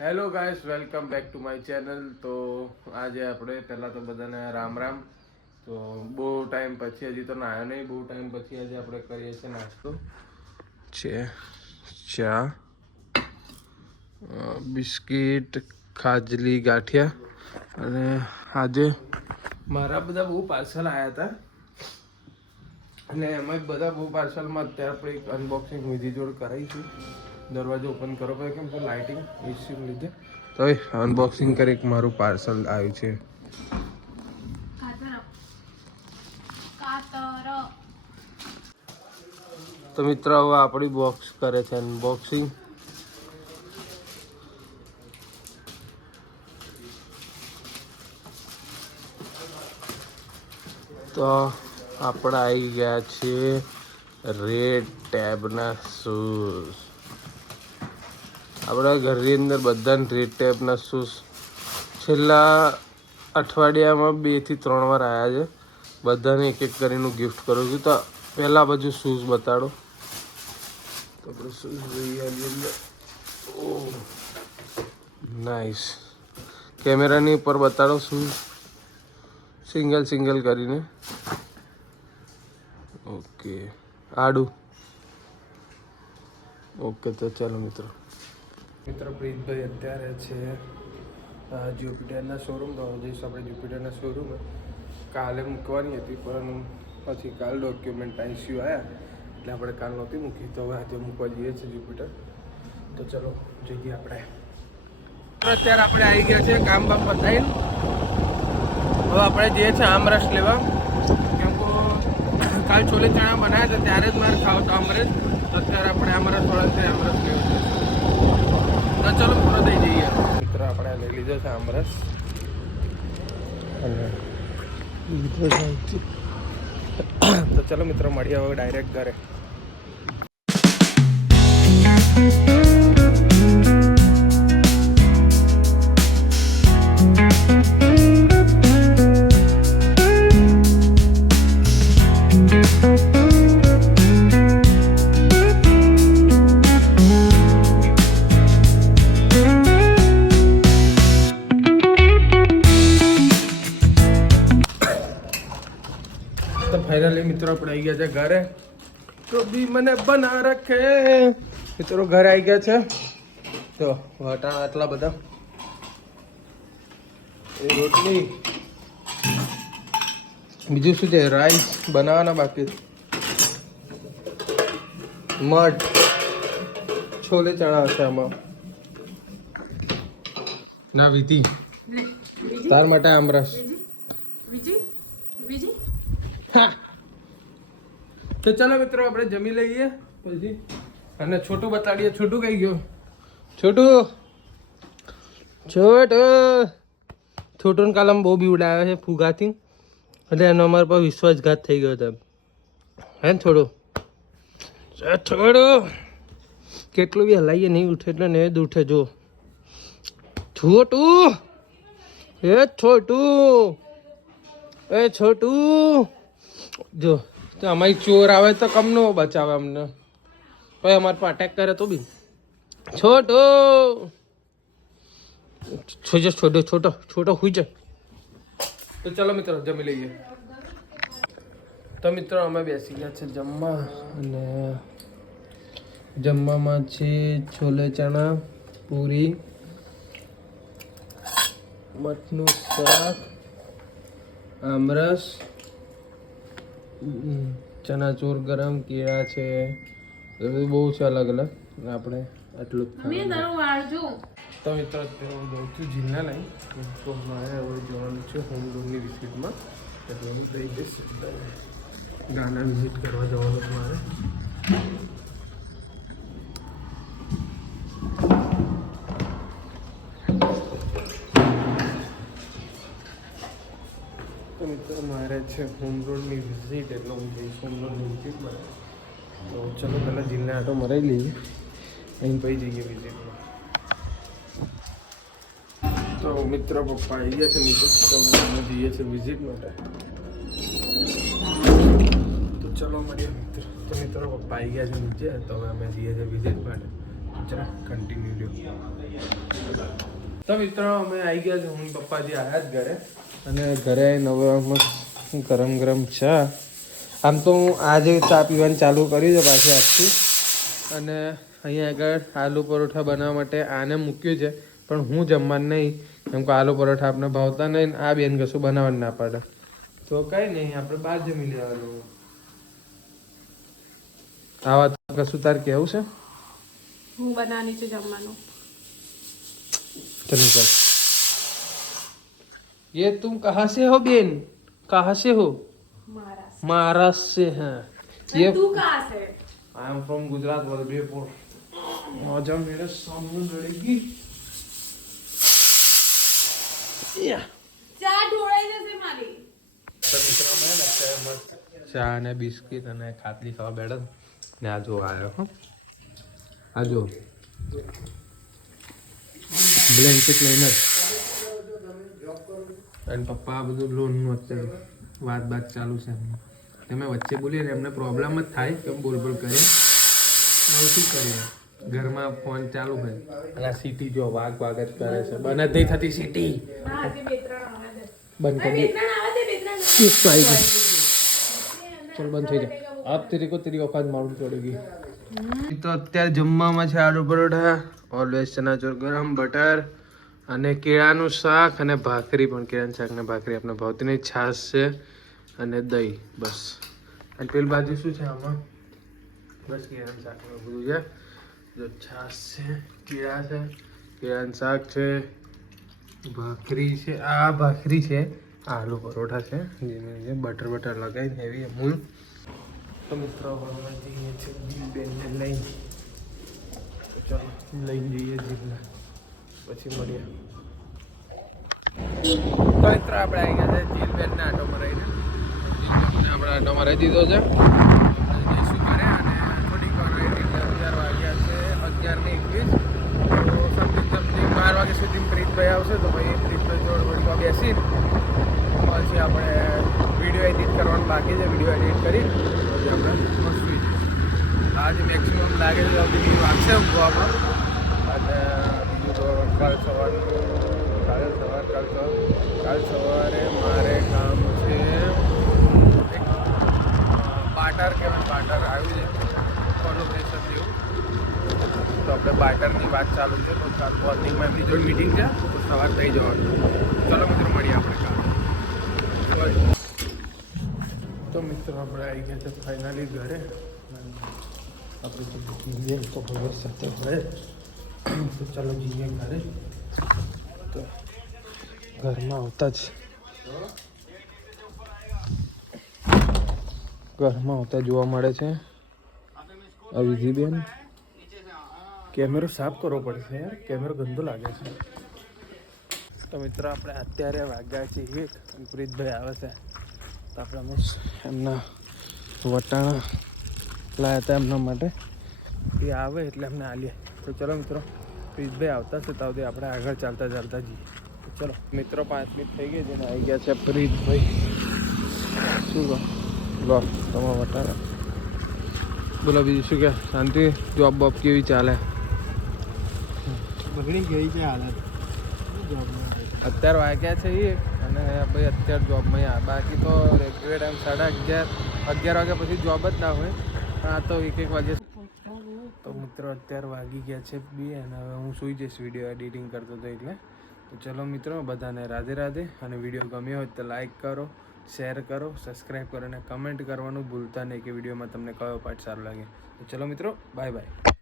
Hello guys, welcome back to my channel. તો આજે આપણે પહેલાં તો બધાને રામ રામ. તો બહુ ટાઈમ પછી, હજી તો નાયો નહીં, બહુ ટાઈમ પછી આજે આપણે કરીએ છીએ નાસ્તો. છે ચા, બિસ્કિટ, ખાજલી, ગાંઠિયા. અને આજે મારા બધા બહુ પાર્સલ આવ્યા હતા અને એમાં બધા બહુ પાર્સલમાં અત્યારે આપણે એક અનબોક્સિંગ વિધિ જોડે કરાવીશું. દરવાજો ઓપન કરો પડે કેમ કે લાઇટિંગ ઇસ્યુ લીધે. તો અનબોક્સિંગ કરી મારું પાર્સલ આવ્યું છે. તો મિત્રો હવે આપણી બોક્સ કરે છે અનબોક્સિંગ. તો આપણે આવી ગયા છીએ રેડ ટેબના શૂઝ. આપણા ઘરની અંદર બધાને રેડ ટેબના શૂઝ છેલ્લા અઠવાડિયામાં 2 થી 3 વાર આવ્યા છે. બધાને એક એક કરીને ગિફ્ટ કરું છું. તો પહેલાં બાજુ શૂઝ બતાડો. તો આપણે શૂઝ જોઈએ આની અંદર. ઓહ નાઇસ. કેમેરાની ઉપર બતાડો શૂઝ સિંગલ કરીને. ઓકે આડું. ઓકે તો ચાલો મિત્રો પ્રીતભાઈ અત્યારે છે જ્યુપિટરના શોરૂમ. તો જઈશું આપણે જ્યુપિટરના શોરૂમ. કાલે મૂકવાની હતી પણ પછી કાલ ડોક્યુમેન્ટ ઇસ્યુ આવ્યા એટલે આપણે કાલ નહોતી મૂકી. તો હવે આજે મૂકવા જઈએ છીએ જ્યુપિટર. તો ચલો જઈએ આપણે. અત્યારે આપણે આવી ગયા છે કામ બામ બતાવીને. હવે આપણે જઈએ છીએ આમરસ લેવા. કેમ કે કાલ છોલે ચણા બનાવ્યા હતા ત્યારે જ મારે ખાવ તો આમરસ. તો અત્યારે આપણે આમરસ વાળા છે, આમરસ લેવું છે. તો ચલો પૂરો થઈ જઈએ. મિત્રો આપણે લઈ લીધો છે આમરસ અને તો ચલો મિત્રો મળીએ હવે ડાયરેક્ટ ઘરે. તો ફાઇનલી મિત્રો આપણે આવી ગયા છે ઘરે. તો બી મને બના રખે. મિત્રો ઘરે આવી ગયા છે. તો વટાણા આટલા બધા, એ રોટલી, બીજું શું છે, રાઈસ બનાવવાના બાકી, મઠ, છોલે ચણા હશે આમાં. ના વિધિ તાર માટે આમરસ. તો ચાલો મિત્રો આપણે જમી લઈએ પછી. અને છોટું બતાડીએ. છોટું કઈ ગયો? છોટું કાલમ બહુ બીવડાવ્યો છે ફુગાથી, એટલે એનો અમારા પર વિશ્વાસઘાત થઈ ગયો હતો. હે છોડો કેટલું બી હલાવીએ નહીં ઉઠે, એટલે ને જ ઉઠે. જો છોટું જો તો અમારી ચોર આવે તો કમનો બચાવે અમને, પછી અમારે પર અટેક કરે તો બી. છોટો હુઈ જાય. તો ચાલો મિત્રો જમી લઈએ. તો મિત્રો અમે બેસી ગયા છે જમવા. અને જમવામાં છે છોલે ચણા, પૂરી, મઠનું શાક, આમરસ, ચનાચોર ગરમ, કેળા છે, બહુ છે અલગ અલગ. આપણે આટલું જ. તો મિત્રો જઉં છું જીલના લઈ. તો મારે હવે જવાનું છે હોમ લોનની વિઝિટમાં. એટલે થઈ જઈશ ગાના વિઝિટ કરવા જવાનું છે મારે. તો મિત્રો મારે છે હોમ લોનની વિઝિટ, એટલે હું જઈશ હોમ લોનની વિઝિટમાં. તો ચલો પહેલાં જીલને આટો મરાવી લઈએ, અહીં પછી જઈએ વિઝિટમાં. તો મિત્રો પપ્પા આવી ગયા છે નીચે. તો અમે જઈએ છીએ વિઝિટ માટે. તો ચલો મળીએ મિત્રો. તો મિત્રો પપ્પા આવી ગયા છે નીચે. તો હવે અમે જઈએ છીએ વિઝિટ માટે. ચલો કન્ટિન્યુ લ્યો. તો મિત્રો અમે આવી ગયા છે, હું પપ્પાજી આવ્યા જ ઘરે, અને ઘરે નવામાં ગરમ ગરમ ચા. આમ તો હું આજે ચા પીવાનું ચાલુ કર્યું છે પાછી આજથી, અને અહીંયા આગળ આલુ પરોઠા બનાવવા માટે આને મૂક્યું છે, પણ હું જમવાનું નહીં, કેમ કે આલુ પરોઠા આપણે ભાવતા નહીં, આ બેન કશું બનાવવાનું ના પડે, તો કંઈ નહીં આપણે બહાર જમી લેવાનું. આવા તો કશું તાર કેવું છે? હું બનાવવાની છું જમવાનું. चल निकल. ये तुम कहाँ से हो बेन? कहाँ से हो? महाराष्ट्र से हैं. ये तू कहाँ से? I am from Gujarat Valabhipur. आजा मेरे सामने लड़ेगी. ચા ઢોળાઈ જશે મારી. ચા અને બિસ્કિટ અને ખાટલી ખાવા બેઠા ને આ જો આવ્યો હો, આ જો બ્લેન્કેટ લઈને અને પપ્પા આ બધું લોનનું અત્યારે વાત ચાલુ છે એમને. તમે વચ્ચે બોલીએ ને એમને પ્રોબ્લેમ જ થાય કેમ બોલ કરીએ. હવે શું કરીએ, ઘરમાં ફોન ચાલુ હોય અને આ સિટી જો વાગ જ કરે છે, બંધ જ નહીં થતી સિટી. બંધ કરી ચલ બંધ થઈ જાય. આપ તેરી કો તેરી औकात मालूम पड़ेगी. તો અત્યારે જમવામાં છે આલુ પરોઠા, ઓલવેઝ ચનાચોર ગરમ, બટર અને કેળાનું શાક અને ભાખરી, પણ કેળાનું શાક ને ભાખરી આપણે ભાવતી નહીં, છાશ છે અને દહીં, બસ. અને પેલી બાજુ શું છે આમાં? બસ કેળાનું શાક ને બધું છે. જો છાશ છે, કેળા છે, કેળાનું શાક છે, ભાખરી છે, આ ભાખરી છે, આલુ પરોઠા છે, જે બટર લગાવીને એવી અમૂલ. તો મિત્રો હવે જઈએ છીએ જીલબેનને લઈને, તો ચાલો લઈને જઈએ જીલને, પછી મળીએ. તો મિત્રો આપણે આવી ગયા છે જીલબેનને આટો મરાઈને, જીલબેનને આપણે આટો મરાઈ દીધો છે, જઈશું ઘરે. અને થોડીક વાર રહી એટલે 11 વાગ્યા છે, 11:21. તો સમથિંગ 12 વાગ્યા સુધી પ્રીતભાઈ આવશે, તો ભાઈ પ્રીતભાઈ જોડે થોડીક વાર બેસીને પછી આપણે વિડીયો એડિટ કરવાનું બાકી છે, વિડીયો એડિટ કરી પછી આપણે મસ્ત સુઈ જઈશું. આજે મેક્સિમમ લાગે છે બીજું વાગશે ઊંઘવામાં, અને બીજું તો કાલ સવારે મારે કામ છે એક બાટર આવ્યું છે કોલોબ્રેશન જેવું, તો આપણે બાટરની વાત ચાલુ છે. તો કાલ મોર્નિંગમાં એમની જોડે મિટિંગ છે, તો સવાર થઈ જવાનું. ચલો મિત્રો મળીએ આપણે કાલ. તો મિત્રો આપણે આવી ગયા છે ફાઇનલી ઘરે. આપણે તો જઈએ તો હવે સાથે હોય, તો ચાલો જઈએ ઘરે. તો ઘરમાં આવતા જોવા મળે છે અવિધિબેન. કેમેરો સાફ કરવો પડશે યાર, કેમેરો ગંદો લાગે છે. તો મિત્રો આપણે અત્યારે વાગ્યા છે 1 અને પ્રીતભાઈ આવે છે, તો આપણે એમના વટાણા લાવ્યા હતા એમના માટે, એ આવે એટલે એમને આલીએ. તો ચલો મિત્રો પ્રીતભાઈ આવતા છે, તો આપણે આગળ ચાલતા જઈએ. તો ચલો મિત્રો 5 મિનિટ થઈ ગઈ છે ને આવી ગયા છે પ્રીતભાઈ. શું લો તમારા વટાણા બોલો, બીજું શું કે શાંતિ? જોબ બોબ કેવી ચાલે? બગડી ગઈ છે હાલત. અત્યારે વાગ્યા છે 1 અને ભાઈ અત્યારે જોબમાં આવ્યા, બાકી તો રેગ્યુલર ટાઈમ 11:30 વાગ્યા પછી જોબ જ ના હોય, પણ આ તો 1 વાગે. તો મિત્રો અત્યારે વાગી ગયા છે 2 અને હવે હું સૂઈ જઈશ, વિડીયો એડિટિંગ કરતો હતો એટલે. તો ચલો મિત્રો બધાને રાધે રાધે, અને વિડીયો ગમ્યો હોય તો લાઈક કરો, શેર કરો, સબસ્ક્રાઈબ કરો અને કમેન્ટ કરવાનું ભૂલતા નહીં કે વિડીયોમાં તમને કયો પાર્ટ સારો લાગે. તો ચલો મિત્રો બાય બાય.